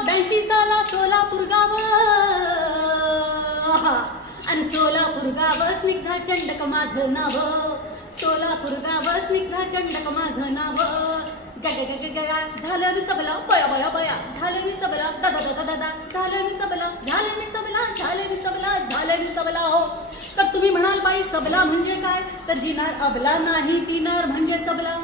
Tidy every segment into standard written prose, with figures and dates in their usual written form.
1982 साला सोलापूर गाव आणि सोलापूर गाव स्निग्धा चंडक माझं नाव सोलापूर गाव स्निग्धा चंडक माझं नाव झालं मी सबला बया बया बया झालं मी सबला दादा दादा दादा झालं मी सबला झालं मी सबला झालं मी सबला झालं मी सबला हो. तर तुम्ही म्हणाल बाई सबला म्हणजे काय तर जिनार अबला नाही ती नार म्हणजे सबला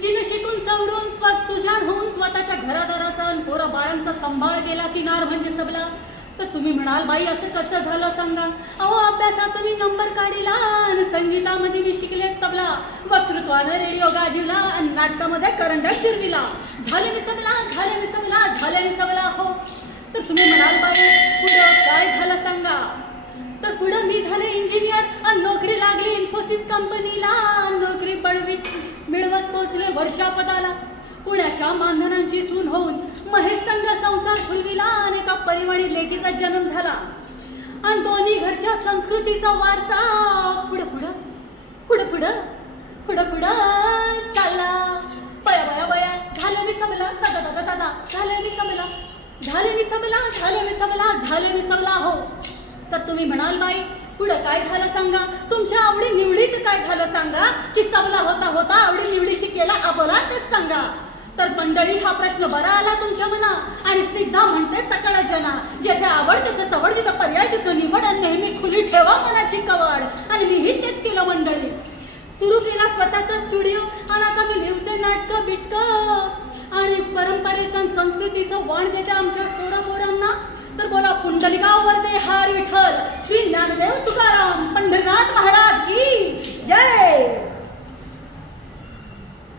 जिने शिकून सवरून सुजाण होऊन स्वतःच्या घरादाराचा आणि पोरा बाळांचा सांभाळ केला ती नार म्हणजे सबला. तर तुम्ही म्हणाल बाई असं कसं झालं सांगा. अहो अभ्यासात तुम्ही नंबर काढिला आणि संगीतामध्ये मी शिकले तबला वक्तृत्वानं रेडिओ गाजीला आणि नाटकामध्ये करंडा फिरविला झाले मी सबला झाले मी सबला झाले मी सबला हो. तर तुम्ही म्हणाल बाई पुढं काय झालं सांगा. तर पुढं मी झाले इंजिनियर आणि नोकरी लागली इन्फोसिस कंपनीला नोकरी मिळवत पोचले वरच्या पदाला पुण्याच्या मानधनांची सून होऊन महेश संघ संसार फुलविला आणि एका परिवाणी लेकीचा जन्म झाला आणि दोन्ही घरच्या संस्कृतीचा वारसा पुढं पुढं पुढं पुढं पुढं पुढं चालला बया बया बया झालं मी सबला दादा दादा दादा झालं मी सबला झाले मी सबला झाले मी सबला झाले मी सबला हो. तर तुम्ही म्हणाल बाई पुढं काय झालं सांगा. तुमच्या आवडी निवडीचं काय झालं सांगा की सबला होता होता आवडी निवडीशी केला अबोला तेच सांगा. तर मंडळी हा प्रश्न बरा आला तुमच्या मना आणि स्निग्धा म्हणते सकळ जना जेथे आवड तिथे सवड जिथं पर्याय तिथं निवड आणि नेहमी खुली ठेवा मनाची कवड. आणि मीही तेच केलं मंडळी सुरू केला स्वतःचा स्टुडिओ आणि आता मी लिहिते नाटकं बिटकं आणि परंपरेचं आणि संस्कृतीचं वाण देते आमच्या सोरापोरांना. तर बोला पुंडलिकावर दे हार विठ्ठल श्री ज्ञानदेव तुकाराम पंढरीनाथ महाराज की जय.